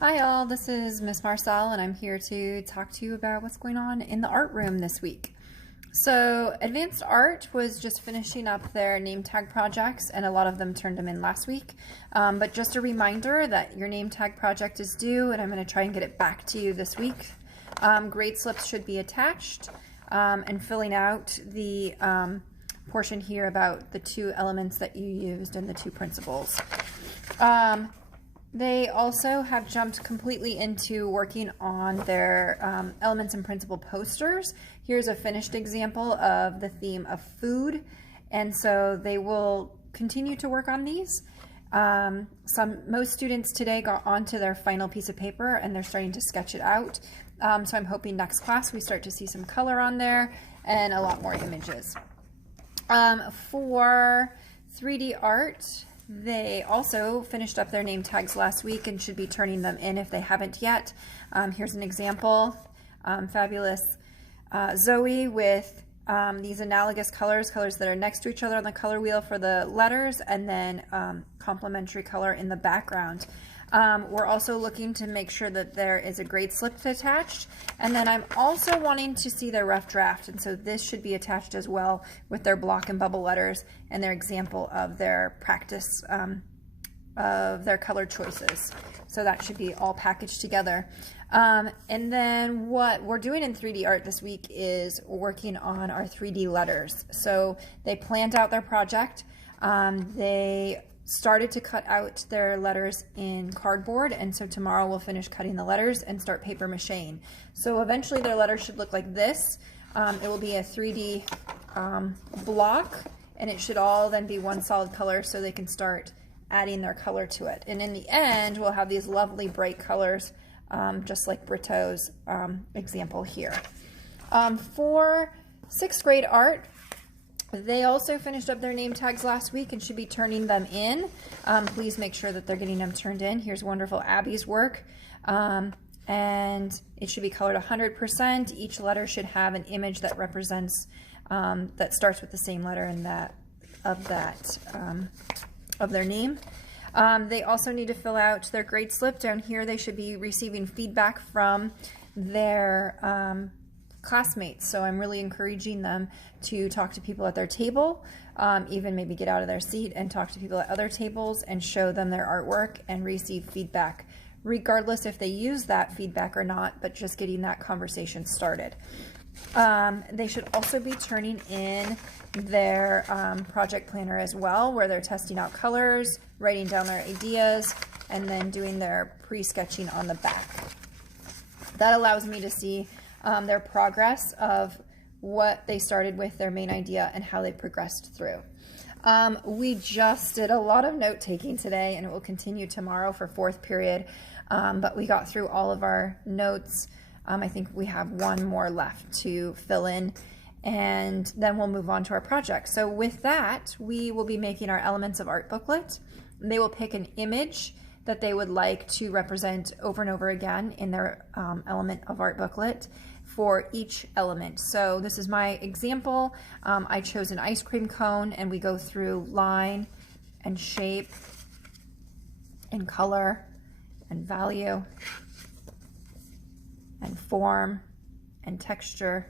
Hi all, this is Miss Marcel and I'm here to talk to you about what's going on in the art room this week. So Advanced Art was just finishing up their name tag projects and a lot of them turned them in last week. But just a reminder that your name tag project is due and I'm going to try and get it back to you this week. Grade slips should be attached and filling out the portion here about the two elements that you used and the two principles. They also have jumped completely into working on their elements and principle posters. Here's a finished example of the theme of food, and so they will continue to work on these. Most students today got onto their final piece of paper and they're starting to sketch it out. So I'm hoping next class we start to see some color on there and a lot more images. For 3D art, they also finished up their name tags last week and should be turning them in if they haven't yet. Here's an example. Fabulous Zoe with these analogous colors that are next to each other on the color wheel for the letters, and then complementary color in the background. We're also looking to make sure that there is a grade slip attached, and then I'm also wanting to see their rough draft, and so this should be attached as well with their block and bubble letters and their example of their practice of their color choices. So that should be all packaged together. And then what we're doing in 3D art this week is working on our 3D letters. So they planned out their project. They started to cut out their letters in cardboard, and so tomorrow we'll finish cutting the letters and start paper macheing. So eventually their letters should look like this. It will be a 3D block, and it should all then be one solid color so they can start adding their color to it. And in the end, we'll have these lovely bright colors, just like Brito's example here. For 6th grade art, they also finished up their name tags last week and should be turning them in. Please make sure that they're getting them turned in. Here's wonderful Abby's work. And it should be colored 100%. Each letter should have an image that represents, that starts with the same letter in of their name. They also need to fill out their grade slip. Down here they should be receiving feedback from their classmates, so I'm really encouraging them to talk to people at their table, even maybe get out of their seat and talk to people at other tables and show them their artwork and receive feedback, regardless if they use that feedback or not, but just getting that conversation started. They should also be turning in their project planner as well, where they're testing out colors, writing down their ideas, and then doing their pre-sketching on the back. That allows me to see their progress of what they started with, their main idea, and how they progressed through. We just did a lot of note taking today, and it will continue tomorrow for 4th period, but we got through all of our notes. I think we have one more left to fill in, and then we'll move on to our project. So with that, we will be making our Elements of Art booklet. They will pick an image that they would like to represent over and over again in their Element of Art booklet for each element. So this is my example. I chose an ice cream cone, and we go through line and shape and color and value and form and texture,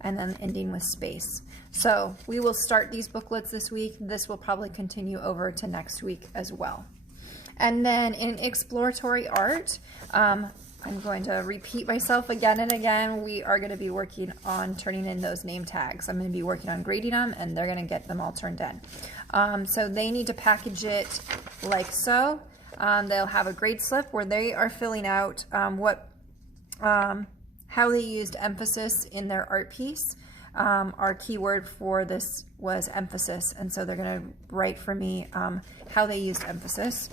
and then ending with space. So we will start these booklets this week. This will probably continue over to next week as well. And then in exploratory art, I'm going to repeat myself again and again. We are going to be working on turning in those name tags. I'm going to be working on grading them, and they're going to get them all turned in. So they need to package it like so. They'll have a grade slip where they are filling out how they used emphasis in their art piece. Our keyword for this was emphasis, and so they're going to write for me how they used emphasis.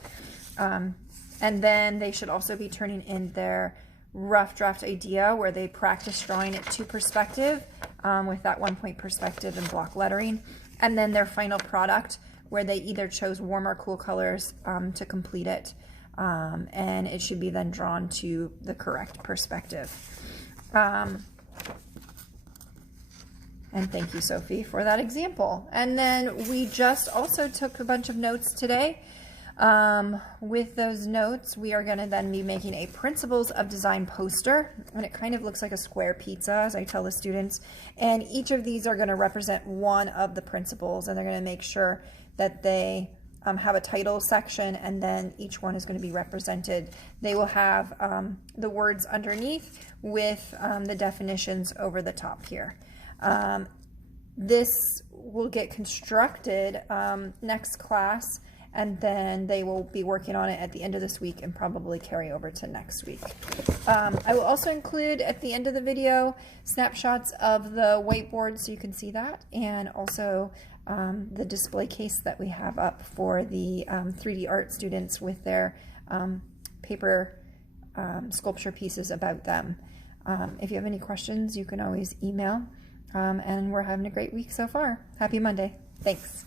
And then they should also be turning in their rough draft idea where they practice drawing it to perspective with that 1-point perspective and block lettering. And then their final product where they either chose warm or cool colors to complete it. And it should be then drawn to the correct perspective. And thank you, Sophie, for that example. And then we just also took a bunch of notes today With those notes, we are going to then be making a Principles of Design poster, and it kind of looks like a square pizza, as I tell the students, and each of these are going to represent one of the principles, and they're going to make sure that they have a title section, and then each one is going to be represented. They will have the words underneath with the definitions over the top here. This will get constructed next class, and then they will be working on it at the end of this week and probably carry over to next week. I will also include at the end of the video snapshots of the whiteboard so you can see that, and also the display case that we have up for the 3D art students with their paper sculpture pieces about them. If you have any questions, you can always email, and we're having a great week so far. Happy Monday. Thanks.